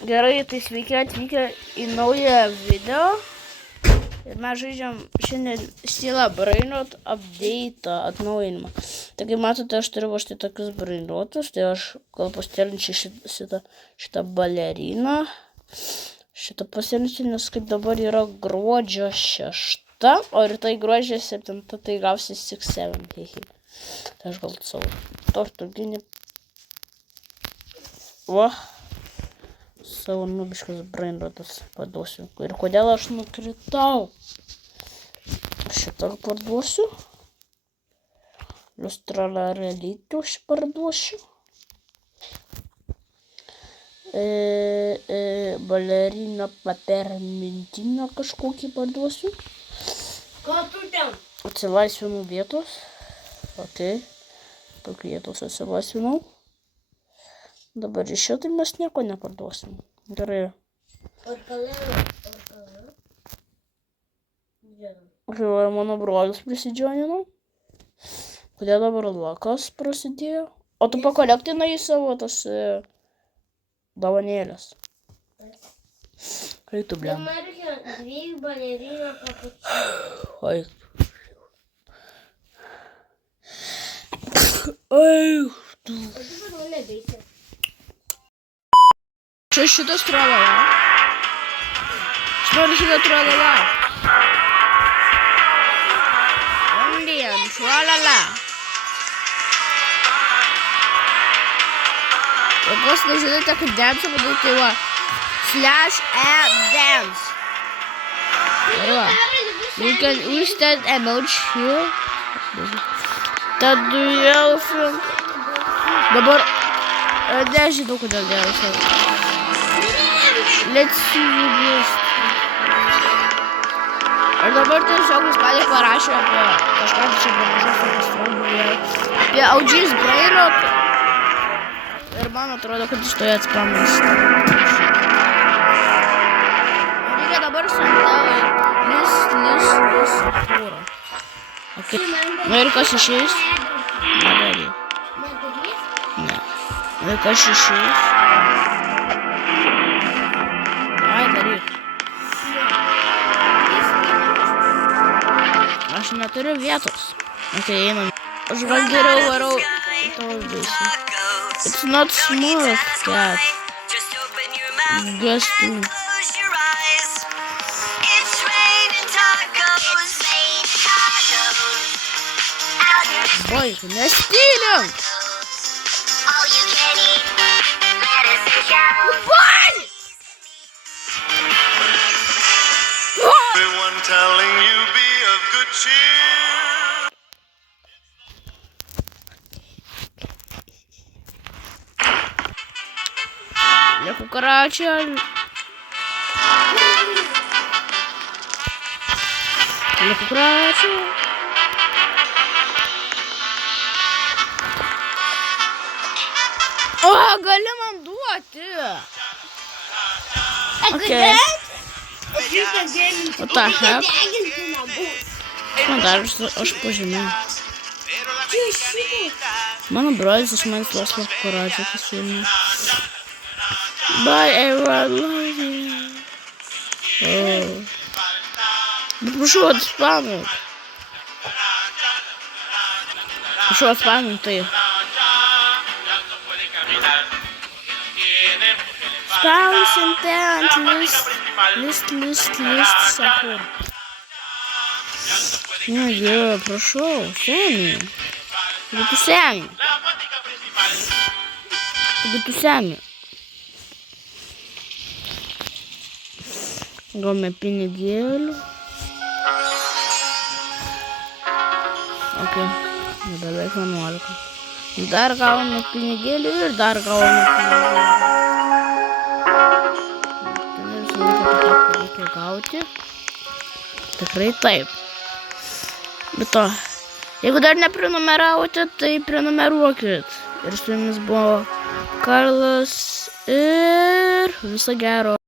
Gerai, tai sveiki atvykę į naują video. Ir mes žaidžiam šiandien Stila Brainrot update atnaujinimą. Tai kaip matote, aš turiu štai tokius brainrotus. Tai aš gal pasitėlinčiau šitą baleriną. Šitą pasitėlinčiau, nes kaip dabar yra gruodžio 6, o rytai gruodžio 7, tai gausi 6-7. Tai aš gal savo tortuginį. Va. Savo nubiškas brainrotas paduosiu. Ir kodėl aš nukritau? Šitą parduosiu. Lustralą realytų aš parduosiu. Baleriną papermintiną kažkokį parduosiu. Ką tu ten? Atsilaisvinau vietos. Ok. Tokių vietos atsilaisvinau. Dabar iš šio tai mes nieko neparduosim. Gerai. Žiūrėjau, mano brolis prisidžionino. Kodėl dabar lakas prasidėjo? O tu pakolektinai savo tas dovanėlės. Kaip tu, blem? Man reikia 2 balerinų papučių. Oi. Oi. O tu mane beisi. Čia šitas tralala. Aš noriu šitą tralala. Indian tralala. Jeigu kas nežinote, kaip dance padaryti, tai va. /dance. Tai va. You can use that emoji here. Tad jau film. Dabar nežinau, kodėl dėlasi. Let's see this. Ir dabar tiesiog jis gali parašė apie kažką čia apie OG's Brainrot. Ir man atrodo, kad iš to atspamas. Reikia dabar santavai. List kūrą. Okay. Nu ir kas išeis? Nedarė. Ne. Ir kas išeis? Ai, daryk. Aš neturiu vietos. Okay, einam. Aš gal geriau varau į tavo baisį. It's not smooth, cat. Guess too. Boy, nestiliam! Boy! Everyone telling you be of good cheer. Я кукарача. Я кукарача. O, gali man duoti. Okay. What the heck? Man dar aš pažinau. Mano brolis iš manęs laslo kuračią pasiėmė. Bye everyone, love you. Oh. Bet prašau atspamint. Prašau atspamint tai. Spouse and parent list support. Не, прошел, сами. Гатусями. Гомя pinigėlių. Ok, beveik 11. Dar gauname pinigėlių ir dar gauname pinigėlių. Reikia gauti. Tikrai taip. Bet to, jeigu dar neprenumeravote, tai prenumeruokit. Ir su jumis buvo Karlas ir viso gero.